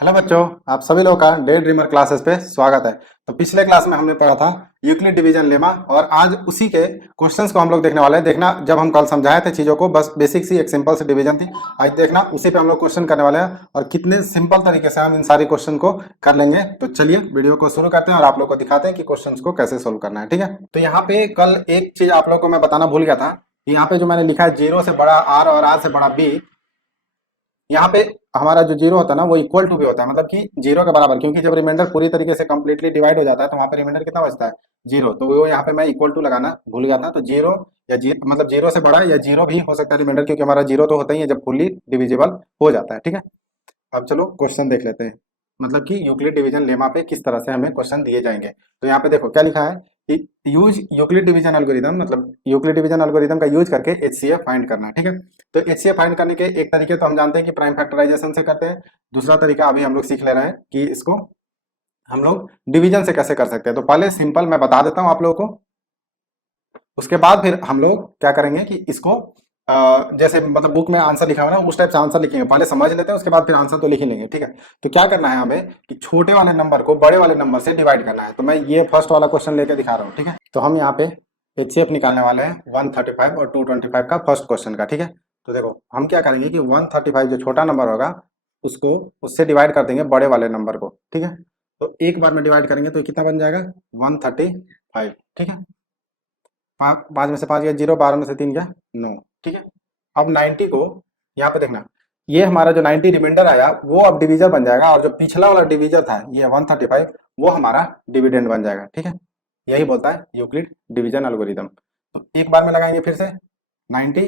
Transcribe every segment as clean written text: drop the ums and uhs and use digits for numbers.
Hello बच्चों, आप सभी लोगों का डे ड्रीमर क्लासेस पे स्वागत है। तो पिछले क्लास में हमने पढ़ा था यूक्लिड डिवीजन लेमा और आज उसी के क्वेश्चंस को हम लोग देखने वाले हैं। देखना, जब हम कल समझाए थे चीज़ों को, बस बेसिक सी एक सिंपल सी डिवीजन थी। आज देखना उसी पे हम लोग क्वेश्चन करने वाले हैं और कितने सिंपल तरीके से हम इन सारी क्वेश्चन को कर लेंगे। तो चलिए वीडियो को शुरू करते हैं और आप लोग को दिखाते हैं कि क्वेश्चन को कैसे सोल्व करना है। ठीक है, तो यहाँ पे कल एक चीज आप लोग को मैं बताना भूल गया था। यहाँ पे जो मैंने लिखा है 0 से बड़ा आर और आर से बड़ा बी, यहाँ पे हमारा जो जीरो होता है ना वो इक्वल टू भी होता है, मतलब कि जीरो के बराबर, क्योंकि जब रिमाइंडर पूरी तरीके से कंप्लीटली डिवाइड हो जाता है तो वहाँ पे रिमाइंडर कितना बचता है, जीरो। तो वो यहाँ पे मैं इक्वल टू लगाना भूल गया था। तो जीरो या मतलब जीरो से बड़ा या जीरो भी हो सकता है रिमाइंडर, क्योंकि हमारा जीरो तो होता ही है जब फुल्ली डिविजिबल हो जाता है। ठीक है, अब चलो क्वेश्चन देख लेते हैं, मतलब कि यूक्लिड डिवीजन लेमा पे किस तरह से हमें क्वेश्चन दिए जाएंगे। तो यहाँ पे देखो क्या लिखा है कि यूज यूक्लिड डिवीजन एल्गोरिदम, मतलब यूक्लिड डिवीजन एल्गोरिदम का यूज करके एचसीएफ फाइंड करना है। ठीक है, तो एचसीएफ फाइंड करने के एक तरीके तो हम जानते हैं कि प्राइम फैक्टराइजेशन से करते हैं। दूसरा तरीका अभी हम लोग सीख ले रहे हैं कि इसको हम लोग डिवीजन से कैसे कर सकते हैं। तो पहले सिंपल मैं बता देता हूँ आप लोगों को, उसके बाद फिर हम लोग क्या करेंगे कि इसको जैसे मतलब बुक में आंसर लिखा हुआ है ना उस टाइप से आंसर लिखेंगे। पहले समझ लेते हैं, उसके बाद फिर आंसर तो लिख ही लेंगे। ठीक है, तो क्या करना है हमें कि छोटे वाले नंबर को बड़े वाले नंबर से डिवाइड करना है। तो मैं ये फर्स्ट वाला क्वेश्चन लेके दिखा रहा हूँ। ठीक है, तो हम यहाँ पे एचसीएफ निकालने वाले हैं 135 और 225 का फर्स्ट क्वेश्चन का। ठीक है, तो देखो हम क्या करेंगे कि 135 जो छोटा नंबर होगा उसको उससे डिवाइड कर देंगे बड़े वाले नंबर को। ठीक है, तो एक बार में डिवाइड करेंगे तो कितना बन जाएगा 135। ठीक है, पाँच में से पाँच गया जीरो, 12 में से 3 गया 9। ठीक है, अब 90 को यहाँ पे देखना, ये हमारा जो 90 रिमाइंडर आया वो अब डिवीजर बन जाएगा, और जो पिछला वाला डिवीजर था ये 135 वो हमारा डिविडेंड बन जाएगा। ठीक है, यही बोलता है यूक्लिड डिवीजन एल्गोरिदम। तो एक बार में लगाएंगे फिर से 90,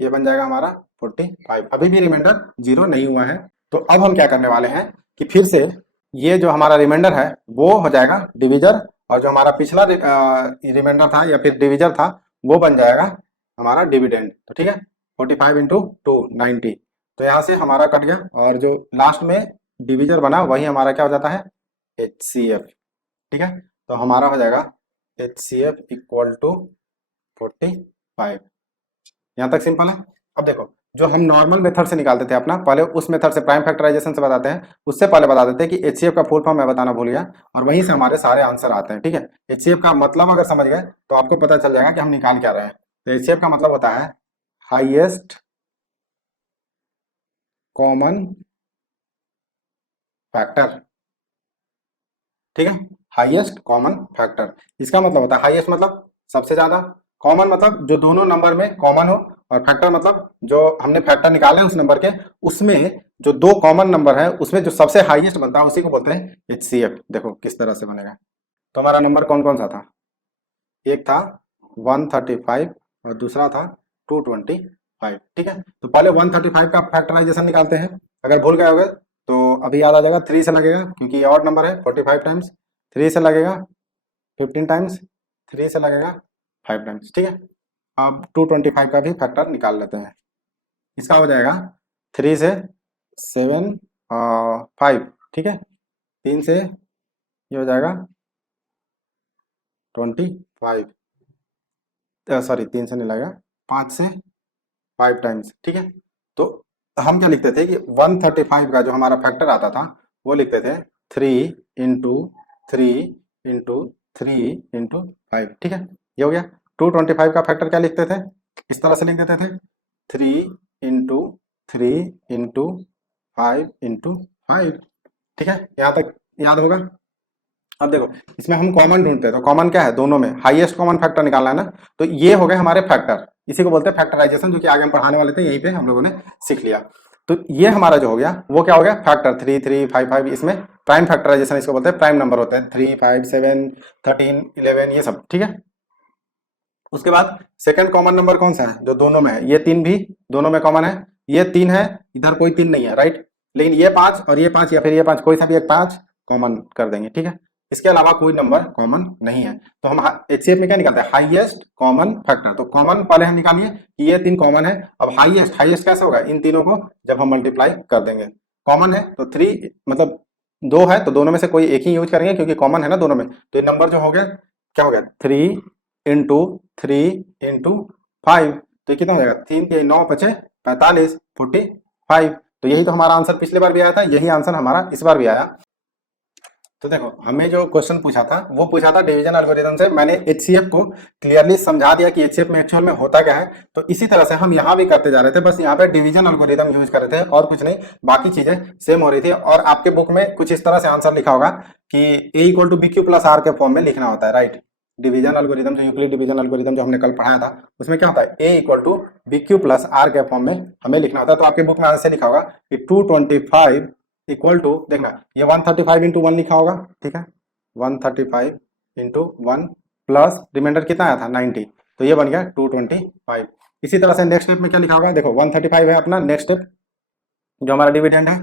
ये बन जाएगा हमारा 45। अभी भी रिमाइंडर जीरो नहीं हुआ है। तो अब हम क्या करने वाले हैं कि फिर से ये जो हमारा रिमाइंडर है वो हो जाएगा डिवीजर, और जो हमारा पिछला रिमाइंडर था या फिर डिवीजर था वो बन जाएगा हमारा डिविडेंड। तो ठीक है, 45 इंटू 290, तो यहाँ से हमारा कट गया, और जो लास्ट में डिवीजर बना वही हमारा क्या हो जाता है HCF। ठीक है, तो हमारा हो जाएगा HCF इक्वल टू 45। यहाँ तक सिंपल है। अब देखो, जो हम नॉर्मल मेथड से निकालते थे अपना, पहले उस मेथड से प्राइम फैक्टराइजेशन से बताते हैं, उससे पहले बता देते हैं कि एचसीएफ का फुल फॉर्म मैं बताना भूल गया, और वहीं से हमारे सारे आंसर आते हैं। ठीक है, एचसीएफ का मतलब अगर समझ गए तो आपको पता चल जाएगा कि हम निकाल क्या रहे हैं। तो एचसीएफ का मतलब होता है हाईएस्ट कॉमन फैक्टर। ठीक है, हाईएस्ट कॉमन फैक्टर, इसका मतलब होता है हाईएस्ट मतलब सबसे ज्यादा, कॉमन मतलब जो दोनों नंबर में कॉमन हो, और फैक्टर मतलब जो हमने फैक्टर निकाले उस नंबर के, उसमें जो दो कॉमन नंबर है उसमें जो सबसे हाईएस्ट बनता है उसी को बोलते हैं एचसीएफ। देखो किस तरह से बनेगा। तो हमारा नंबर कौन कौन सा था, एक था 135 और दूसरा था 225। ठीक है, तो पहले 135 का फैक्टराइजेशन निकालते हैं। अगर भूल गए होगे तो अभी याद आ जाएगा, 3 से लगेगा क्योंकि ये ऑड नंबर है। 45 टाइम्स 3 से लगेगा 15 टाइम्स 3 से लगेगा 5 टाइम्स। ठीक है, अब 225 का भी फैक्टर निकाल लेते हैं। इसका हो जाएगा 3 से 7 5। ठीक है, 3 से ये हो जाएगा 25, सॉरी 3 से नहीं लगेगा, 5 से 5 टाइम्स। ठीक है, तो हम क्या लिखते थे कि 135 का जो हमारा फैक्टर आता था वो लिखते थे 3 इंटू 3 इंटू 3 इंटू 5। ठीक है, ये हो गया। 225 का फैक्टर क्या लिखते थे, इस तरह से लिख देते थे 3 इंटू 3 इंटू 5 इंटू 5। ठीक है, यहाँ तक याद होगा। अब देखो, इसमें हम कॉमन ढूंढते हैं, तो कॉमन क्या है, दोनों में हाईएस्ट कॉमन फैक्टर निकालना है ना। तो ये हो गए हमारे फैक्टर, इसी को बोलते हैं फैक्टराइजेशन, जो कि आगे हम पढ़ाने वाले थे, यहीं पे हम लोगों ने सीख लिया। तो ये हमारा जो हो गया वो क्या हो गया फैक्टर 3 3 5 5। इसमें प्राइम फैक्टराइजेशन इसको बोलते हैं, प्राइम नंबर होते हैं 3 5 7 13 11 ये सब। ठीक है, उसके बाद सेकंड कॉमन नंबर कौन सा है, जो दोनों में है, ये 3 भी दोनों में कॉमन है, ये 3 है, इधर कोई 3 नहीं है, राइट। लेकिन ये 5 और ये 5 या फिर ये 5, कोई सा भी एक 5 कॉमन कर देंगे। ठीक है, इसके अलावा कोई नंबर कॉमन नहीं है। तो हम एचसीएफ में क्या निकालते हैं, हाईएस्ट कॉमन फैक्टर। तो कॉमन पहले हम निकालिए कि ये 3 कॉमन है। अब हाईएस्ट हाईएस्ट कैसे होगा, इन तीनों को जब हम मल्टीप्लाई कर देंगे। कॉमन है तो 3 मतलब 2 है तो दोनों में से कोई एक ही यूज करेंगे क्योंकि कॉमन है ना दोनों में। तो ये नंबर जो हो गया क्या हो गया 3 इंटू 3 इंटू 5। तो ये कितना हो जाएगा, 3 के 9 बचे 45 45। तो यही तो हमारा आंसर पिछले बार भी आया था, यही आंसर हमारा इस बार भी आया। तो देखो हमें जो क्वेश्चन पूछा था वो पूछा था डिवीजन एल्गोरिथम से। मैंने एचसीएफ को क्लियरली समझा दिया कि एचसीएफ में एक्चुअल में होता क्या है। तो इसी तरह से हम यहाँ भी करते जा रहे थे, बस यहाँ पे डिवीजन एल्गोरिथम यूज कर रहे थे और कुछ नहीं, बाकी चीजें सेम हो रही थी। और आपके बुक में कुछ इस तरह से आंसर लिखा होगा कि A equal to B Q plus R के फॉर्म में लिखना होता है, राइट। डिवीजन एल्गोरिथम जो यूक्लिड डिवीजन एल्गोरिथम जो हमने कल पढ़ाया था उसमें क्या होता है, A equal to B Q plus R के फॉर्म में हमें लिखना होता है। तो आपके बुक में आंसर लिखा होगा कि 225 इक्वल टू, देखना ये 135 इंटू 1 लिखा होगा, ठीक है, 135 इंटू 1 प्लस रिमाइंडर कितना आया था 90, तो ये बन गया 225। इसी तरह से नेक्स्ट स्टेप में क्या लिखा होगा, देखो 135 है अपना नेक्स्ट स्टेप जो हमारा डिविडेंड है,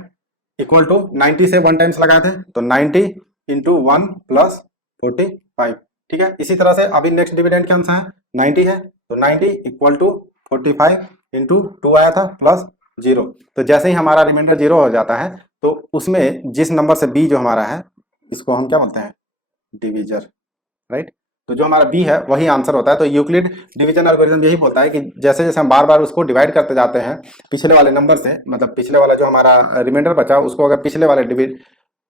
इक्वल टू 90 से 1 टाइम्स लगाते हैं तो 90 इंटू 1 प्लस 45, ठीक है। इसी तरह से अभी नेक्स्ट डिविडेंड क्या आंसर है 90 है, तो 90 इक्वल टू 45 इंटू 2 आया था प्लस 0। तो जैसे ही हमारा रिमाइंडर 0 हो जाता है तो उसमें जिस नंबर से बी जो हमारा है इसको हम क्या बोलते हैं, डिवीजर, राइट। तो जो हमारा बी है वही आंसर होता है। तो यूक्लिड डिवीजन एल्गोरिथम यही बोलता है कि जैसे जैसे हम बार बार उसको डिवाइड करते जाते हैं पिछले वाले नंबर से, मतलब पिछले वाला जो हमारा रिमाइंडर बचा उसको अगर पिछले वाले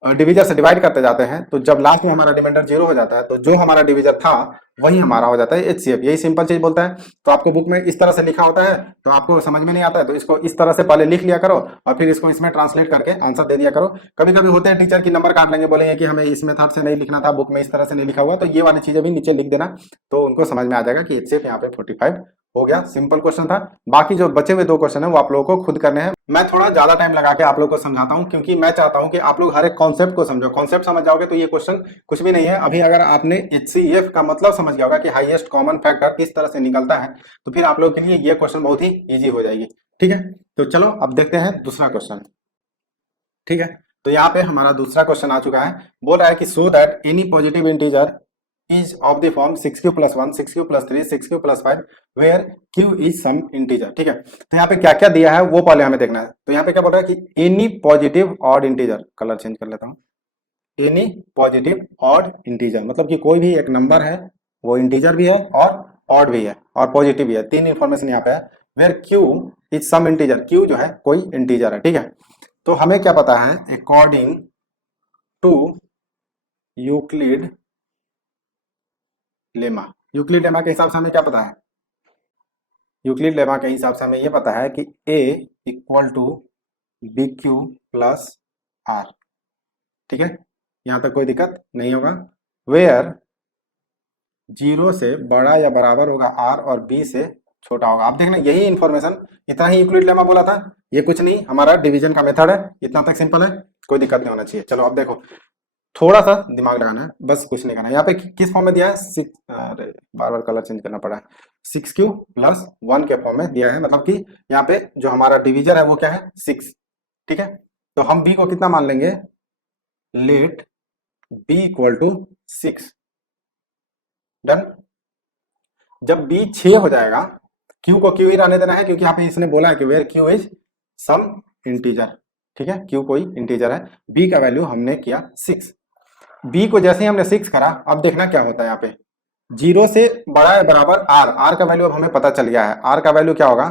डिवीजर से डिवाइड करते जाते हैं तो जब लास्ट में हमारा रिमाइंडर 0 हो जाता है तो जो हमारा डिवीजर था वही हमारा हो जाता है एचसीएफ। यही सिंपल चीज बोलता है। तो आपको बुक में इस तरह से लिखा होता है, तो आपको समझ में नहीं आता है तो इसको इस तरह से पहले लिख लिया करो और फिर इसको इसमें ट्रांसलेट करके आंसर दे दिया करो। कभी कभी होते हैं टीचर की नंबर काट लेंगे, बोलेंगे कि हमें इस मेथड से नहीं लिखना था, बुक में इस तरह से नहीं लिखा हुआ, तो ये वाली चीजें भी नीचे लिख देना, तो उनको समझ में आ जाएगा कि एचसीएफ यहाँ पे 45 हो गया। सिंपल क्वेश्चन था। बाकी जो बचे हुए 2 क्वेश्चन है वो आप लोगों को खुद करने हैं। मैं थोड़ा ज्यादा टाइम लगा के आप लोगों को समझाता हूं क्योंकि मैं चाहता हूं कि आप लोग हर एक कॉन्सेप्ट को समझो। कॉन्सेप्ट समझ जाओगे तो ये क्वेश्चन कुछ भी नहीं है। अभी अगर आपने एचसीएफ का मतलब समझ गया होगा कि हाईएस्ट कॉमन फैक्टर किस तरह से निकलता है तो फिर आप लोगों के लिए ये क्वेश्चन बहुत ही ईजी हो जाएगी, ठीक है। तो चलो अब देखते हैं दूसरा क्वेश्चन, ठीक है। तो यहाँ पे हमारा दूसरा क्वेश्चन आ चुका है। बोल रहा है कि so that any positive integer is of the form 6q plus 1, 6q plus 3, 6q plus 5 where q is some integer, ठीक है। तो यहाँ पे क्या क्या दिया है वो पहले हमें देखना है। तो यहाँ पे क्या बोल रहा है कि any positive odd integer, colour change कर लेता हूँ, एनी पॉजिटिव ऑड इंटीजर मतलब कि कोई भी एक नंबर है वो इंटीजर भी है और ऑड भी है और पॉजिटिव भी है, 3 इंफॉर्मेशन यहाँ पे है। Where q is some integer, q जो है कोई इंटीजर है, ठीक है। तो हमें क्या पता है, according to Euclid lemma, Euclid lemma के हिसाब से हमें क्या पता है, यूक्लिड लेमा के हिसाब से हमें ये पता है कि a equal to B Q plus R, ठीक है। यहां तक कोई दिक्कत नहीं होगा। वेयर 0 से बड़ा या बराबर होगा r और b से छोटा होगा। आप देखना यही इंफॉर्मेशन, इतना ही यूक्लिड लेमा बोला था, ये कुछ नहीं हमारा डिवीजन का मेथड है, इतना तक सिंपल है, कोई दिक्कत नहीं होना चाहिए। चलो अब देखो थोड़ा सा दिमाग लगाना है, बस कुछ नहीं करना। यहाँ पे किस फॉर्म में दिया है, अरे बार बार कलर चेंज करना पड़ा है, 6q प्लस 1 के फॉर्म में दिया है, मतलब कि यहाँ पे जो हमारा डिवीजर है वो क्या है 6, ठीक है। तो हम b को कितना मान लेंगे, let b equal to 6, done. जब b 6 हो जाएगा, q को q ही रहने देना है क्योंकि यहाँ पे इसने बोला है कि where q is some integer, ठीक है, q कोई इंटीजर है। b का वैल्यू हमने किया 6, b को जैसे ही हमने 6 करा, अब देखना क्या होता है यहाँ पे, 0 से बड़ा है बराबर r का वैल्यू अब हमें पता चल गया है। r का वैल्यू क्या होगा,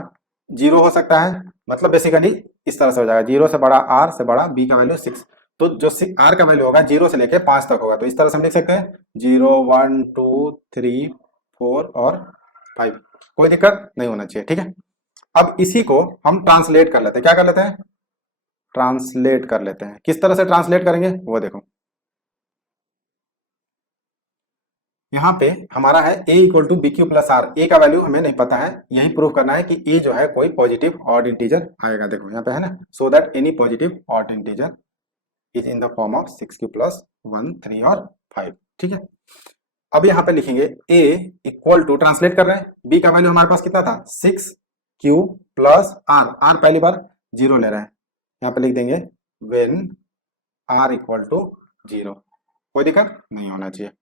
0 हो सकता है, मतलब बेसिकली इस तरह से हो जाएगा, 0 से बड़ा r से बड़ा b का वैल्यू 6। तो जो r का वैल्यू होगा 0 से लेके 5 तक होगा, तो इस तरह से हम लिख सकते हैं 0 1 2 3 4 और 5, कोई दिक्कत नहीं होना चाहिए, ठीक है। अब इसी को हम ट्रांसलेट कर लेते हैं, क्या कर लेते हैं, ट्रांसलेट कर लेते हैं। किस तरह से ट्रांसलेट करेंगे वो देखो, यहाँ पे हमारा है a equal to B Q plus R, A का वैल्यू हमें नहीं पता है, यही प्रूव करना है कि a जो है कोई पॉजिटिव ऑड इंटीजर आएगा। देखो यहाँ पे है ना, so that any positive odd integer is in the form of 6q plus 1 3 और 5, ठीक है। अब यहाँ पे लिखेंगे a इक्वल टू, ट्रांसलेट कर रहे हैं, b का वैल्यू हमारे पास कितना था 6q प्लस r पहली बार 0 ले रहे हैं, यहाँ पे लिख देंगे व्हेन r इक्वल टू 0, कोई दिक्कत नहीं होना चाहिए।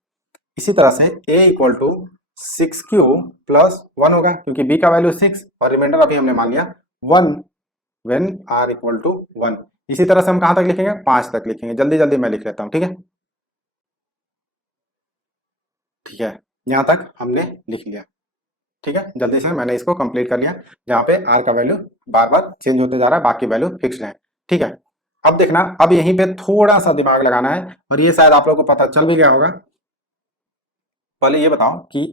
इसी तरह से a equal to 6q plus 1 होगा क्योंकि b का वैल्यू 6 और रिमाइंडर अभी हमने मान लिया 1 व्हेन r इक्वल टू 1। इसी तरह से हम कहां तक लिखेंगे, 5 तक लिखेंगे, जल्दी जल्दी मैं लिख लेता हूं, ठीक है, ठीक है, यहां तक हमने लिख लिया। ठीक है, जल्दी से मैंने इसको कंप्लीट कर लिया, जहाँ पे आर का वैल्यू बार बार चेंज होते जा रहा है, बाकी वैल्यू फिक्स्ड है। ठीक है, अब देखना, अब यहीं पे थोड़ा सा दिमाग लगाना है, और ये शायद आप लोगों को पता चल भी गया होगा। पहले ये बताओ कि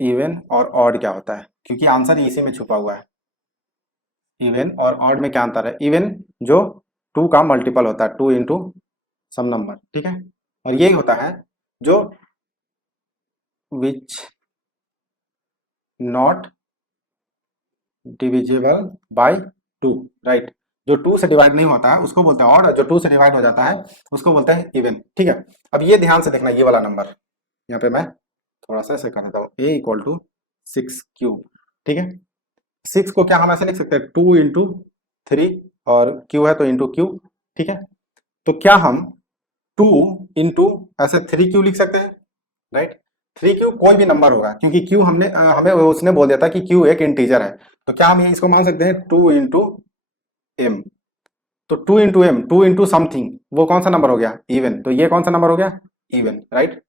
इवन और ऑड क्या होता है, क्योंकि आंसर इसी में छुपा हुआ है। इवन और ऑड में क्या अंतर है? इवन जो 2 का मल्टीपल होता है, 2 इंटू सम नंबर, ठीक है, और ये होता है जो which not divisible by 2, right. जो 2 से डिवाइड नहीं होता है उसको बोलते हैं ऑड, और जो 2 से डिवाइड हो जाता है उसको बोलते हैं इवन। ठीक है, अब ये ध्यान से देखना, ये वाला नंबर यहाँ पे मैं थोड़ा सा ऐसे कर देता हूँ, a इक्वल टू 6 क्यूब। ठीक है, 6 को क्या हम ऐसे लिख सकते हैं, 2 इंटू 3, और q है तो इंटू क्यू। ठीक है, तो क्या हम 2 इंटू ऐसे 3q लिख सकते हैं, राइट। 3q कोई भी नंबर होगा, क्योंकि q हमें उसने बोल दिया था कि q एक इंटीजर है, तो क्या हम ये इसको मान सकते हैं 2 इंटू एम। तो 2 इंटू एम, 2 इंटू समथिंग, वो कौन सा नंबर हो गया? इवन। तो ये कौन सा नंबर हो गया? Even, right.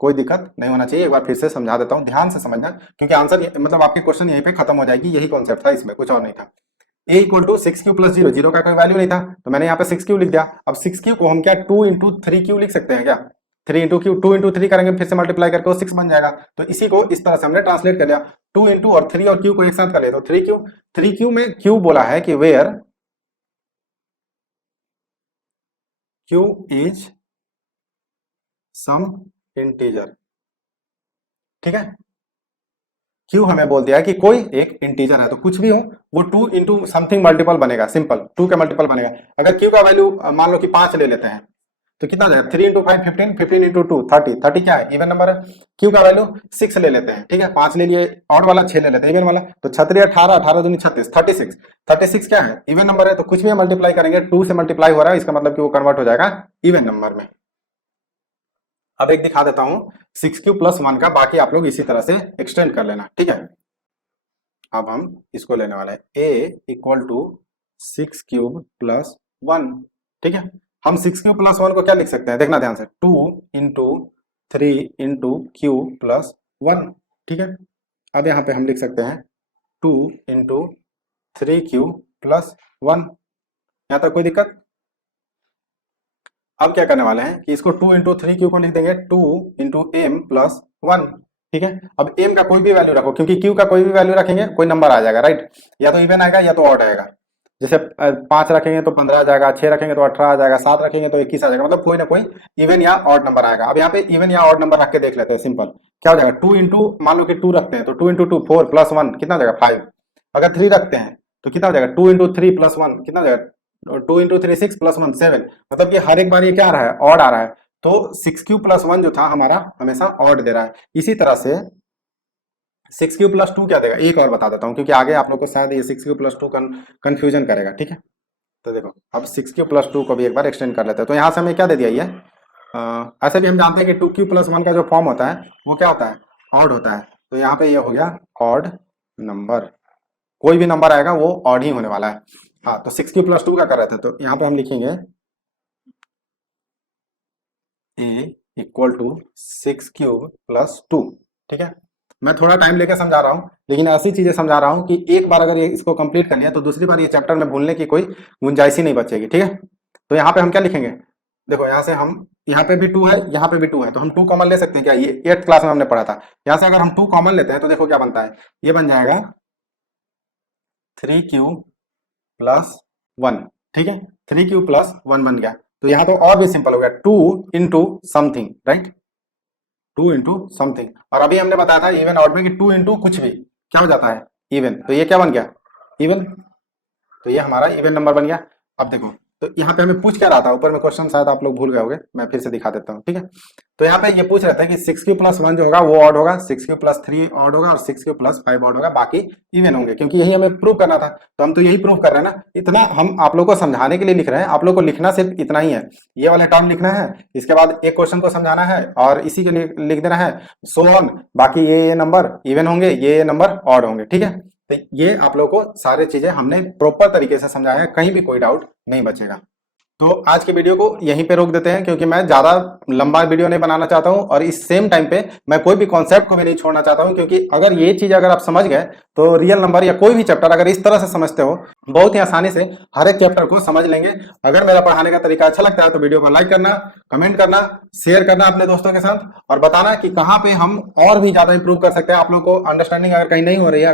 कोई दिक्कत नहीं होना चाहिए, एक बार फिर से समझा देता हूँ, ध्यान से समझना, क्योंकि आंसर मतलब आपके क्वेश्चन यहीं पे खत्म हो जाएगी, यही कॉन्सेप्ट था इसमें, कुछ और नहीं था। a equal to 6q plus 0, zero का कोई वैल्यू नहीं था, तो मैंने यहाँ पे 6q लिख दिया। अब 6q को हम क्या 2 इंटू 3q लिख सकते हैं क्या? 3 इंटू क्यू, 2 इंटू 3 करेंगे, फिर से मल्टीप्लाई करके वो 6 बन जाएगा। तो इसी को इस तरह से हमने ट्रांसलेट कर लिया, 2 इंटू और 3 और q को एक साथ कर लिया, तो 3q। 3q में q बोला है कि where q is some integer. ठीक है, क्यू हमें बोल दिया है कि कोई एक इंटीजर है, तो कुछ भी हो वो 2 इंटू समथिंग मल्टीपल बनेगा, सिंपल 2 का मल्टीपल बनेगा। अगर क्यू का वैल्यू मान लो कि 5 ले लेते हैं, तो कितना हो जाएगा? 3 इंटू 5 15, 15 इंटू 2 30, 30 क्या है? इवन नंबर है। क्यू का वैल्यू 6 ले लेते हैं, ठीक है, 5 ले लिए, ऑड वाला 6 ले लेते हैं, इवन वाला, तो 6 18, 18 दूनी 36, 36, 36 क्या है? इवन नंबर है, तो कुछ भी मल्टीप्लाई करेंगे 2 से मल्टीप्लाई हो रहा है, इसका मतलब कि वो कन्वर्ट हो जाएगा इवन नंबर में। अब एक दिखा देता हूं 6q प्लस 1 का, बाकी आप लोग इसी तरह से एक्सटेंड कर लेना, ठीक है। अब हम इसको लेने वाले हैं a equal to 6 Q plus 1। ठीक है, हम 6 क्यूब प्लस 1 को क्या लिख सकते हैं? देखना ध्यान से, 2 इंटू 3 इंटू क्यू प्लस 1। ठीक है, अब यहाँ पे हम लिख सकते हैं 2 इंटू 3q प्लस 1। यहाँ तक कोई दिक्कत? अब क्या करने वाले हैं कि इसको 2 इंटू 3q को लिख देंगे 2 इंटू एम प्लस 1। ठीक है, अब m का कोई भी वैल्यू रखो, क्योंकि q का कोई भी वैल्यू रखेंगे कोई नंबर आ जाएगा, राइट। या तो इवन आएगा या तो ऑड आएगा। जैसे 5 रखेंगे तो 15 आ जाएगा, 6 रखेंगे तो 18 आ जाएगा, 7 रखेंगे तो 21 आ जाएगा, मतलब कोई ना कोई इवन या ऑड नंबर आएगा। अब यहाँ पे इवन या ऑड नंबर रख के देख लेते हैं, सिंपल क्या हो जाएगा। 2 इंटू, मान लो कि 2 रखते हैं, तो 2 इंटू 2 4 प्लस 1 कितना हो जाएगा? 5। अगर 3 रखते हैं तो कितना हो जाएगा? 2 इंटू 3 प्लस 1 कितना हो जाएगा? 2 इंटू 3 6 प्लस 1 7। मतलब कि हर एक बार ये क्या आ रहा है? ऑड आ रहा है। तो 6q प्लस 1 जो था हमारा हमेशा ऑड दे रहा है। इसी तरह से 6q प्लस 2 क्या देगा? एक और बता देता हूँ, क्योंकि आगे आप लोग को शायद ये 6q प्लस 2 कंफ्यूजन करेगा। ठीक है, तो देखो अब 6q प्लस 2 को भी एक बार एक्सटेंड कर लेते हैं। तो यहाँ से हमें क्या दे दिया ये? ऐसे भी हम जानते हैं कि 2q प्लस 1 का जो फॉर्म होता है वो क्या होता है? ऑड होता है। तो यहाँ पे ये हो गया ऑड नंबर, कोई भी नंबर आएगा वो ऑड ही होने वाला है। हाँ, तो 6q प्लस 2 क्या कर रहे थे, तो यहाँ पे हम लिखेंगे a equal to 6q plus 2। ठीक है, मैं थोड़ा टाइम लेके समझा रहा हूँ, लेकिन ऐसी चीजें समझा रहा हूँ कि एक बार अगर ये इसको कंप्लीट कर लिया तो दूसरी बार ये चैप्टर में भूलने की कोई गुंजाइश ही नहीं बचेगी। ठीक है, तो यहाँ पे हम क्या लिखेंगे? देखो यहाँ से हम, यहाँ पे भी 2 है, यहाँ पे भी 2 है, तो हम 2 कॉमन ले सकते हैं क्या? ये 8th क्लास में हमने पढ़ा था। यहाँ से अगर हम 2 कॉमन लेते हैं तो देखो क्या बनता है, ये बन जाएगा 3q प्लस 1। ठीक है, 3q प्लस 1 बन गया। तो यहाँ तो और भी सिंपल हो गया, 2 into something, right, 2 into something. और अभी हमने बताया था इवन ऑड में कि 2 इंटू कुछ भी क्या हो जाता है? इवन। तो ये क्या बन गया? इवन। तो ये हमारा इवन नंबर बन गया। अब देखो, तो यहाँ पे हमें पूछ क्या रहा था, ऊपर में क्वेश्चन शायद आप लोग भूल गए होंगे, मैं फिर से दिखा देता हूँ। ठीक है, तो यहाँ पे ये पूछ रहे थे कि 6q प्लस 1 जो होगा वो ऑड होगा, 6q प्लस 3 ऑड होगा और 6q प्लस 5 ऑड होगा, बाकी इवन होंगे, क्योंकि यही हमें प्रूव करना था। तो हम तो यही प्रूव कर रहे हैं ना, इतना हम आप लोग को समझाने के लिए लिख रहे हैं। आप लोग को लिखना सिर्फ इतना ही है, ये वाला टर्म लिखना है, इसके बाद एक क्वेश्चन को समझाना है और इसी के लिए लिख देना है, सो ऑन। बाकी ये नंबर इवन होंगे, ये नंबर ऑड होंगे। ठीक है, तो ये आप लोग को सारे चीजें हमने प्रॉपर तरीके से समझाया है, कहीं भी कोई डाउट नहीं बचेगा। तो आज की वीडियो को यहीं पे रोक देते हैं, क्योंकि मैं ज़्यादा लंबा वीडियो नहीं बनाना चाहता हूं और इस सेम टाइम पे मैं कोई भी कॉन्सेप्ट को भी नहीं छोड़ना चाहता हूं, क्योंकि अगर ये चीज़ अगर आप समझ गए तो रियल नंबर या कोई भी चैप्टर अगर इस तरह से समझते हो बहुत ही आसानी से हर एक चैप्टर को समझ लेंगे। अगर मेरा पढ़ाने का तरीका अच्छा लगता है तो वीडियो को लाइक करना, कमेंट करना, शेयर करना अपने दोस्तों के साथ और बताना कि कहाँ पे हम और भी ज़्यादा इंप्रूव कर सकते हैं। आप लोग को अंडरस्टैंडिंग अगर कहीं नहीं हो रही है,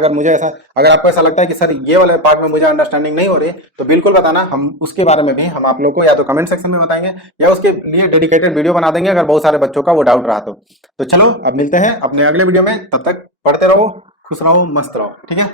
अगर आपको ऐसा लगता है कि सर ये वाले पार्ट में मुझे अंडरस्टैंडिंग नहीं हो रही, तो बिल्कुल बताना, हम उसके बारे में भी हम आप लोग को या तो कमेंट सेक्शन में बताएंगे या उसके लिए डेडिकेटेड वीडियो बना देंगे अगर बहुत सारे बच्चों का वो डाउट रहा तो चलो अब मिलते हैं अपने अगले वीडियो में। तब तक पढ़ते रहो, खुश रहो, मस्त रहो, ठीक है।